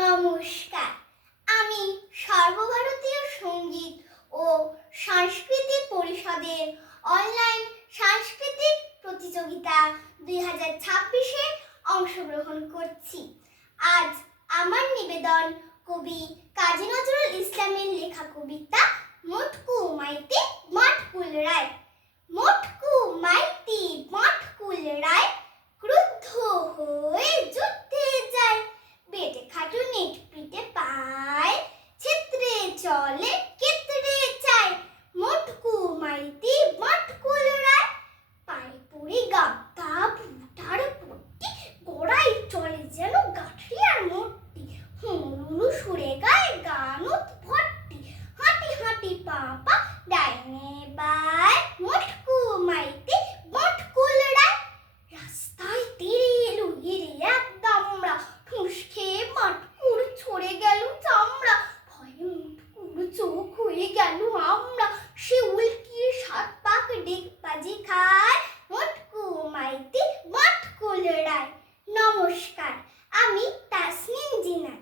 নমস্কার। আমি সর্বভারতীয় সঙ্গীত ও সাংস্কৃতিক পরিষদের অনলাইন সাংস্কৃতিক প্রতিযোগিতা 2026-এ অংশগ্রহণ করছি। আজ আমার নিবেদন কবি কাজী নজরুল ইসলামের লেখা কবিতা মটকু মাইতি মটকুল রায়। মটকু মাইতি মটকুল রায় ক্রুদ্ধ হয়ে যুদ্ধে যায়, বেটে খাটুনির পিঠে পায়, ছিত্রে চলে কেতরে চায়। মটকু মাইতি মটকুল রায় পায়ে পড়ে গাদ্দা ভুটার পট্টি, গোড়ায় চলে যেন গাঠিয়ার মূর্তি। হুড়ুড়ু সুরে গায়ে গান ভর্তি, হাঁটি হাঁটি পা পা ডাইনে বায়। মটকু মাইতি মটকুল রায় রাস্তায় তীরে এলো হেরে এক দামড়া, ঠুস খেয়ে মটকুর ছড়ে গেল চামড়া। ভয়ে মটকুর চোখ হয়ে গেল আমরা, সে উল্কিয়ে 7 পাক ডিগবাজি খায়। মটকু মাইতি মটকুল রায়। নমস্কার, আমি তাসনিম জিনা।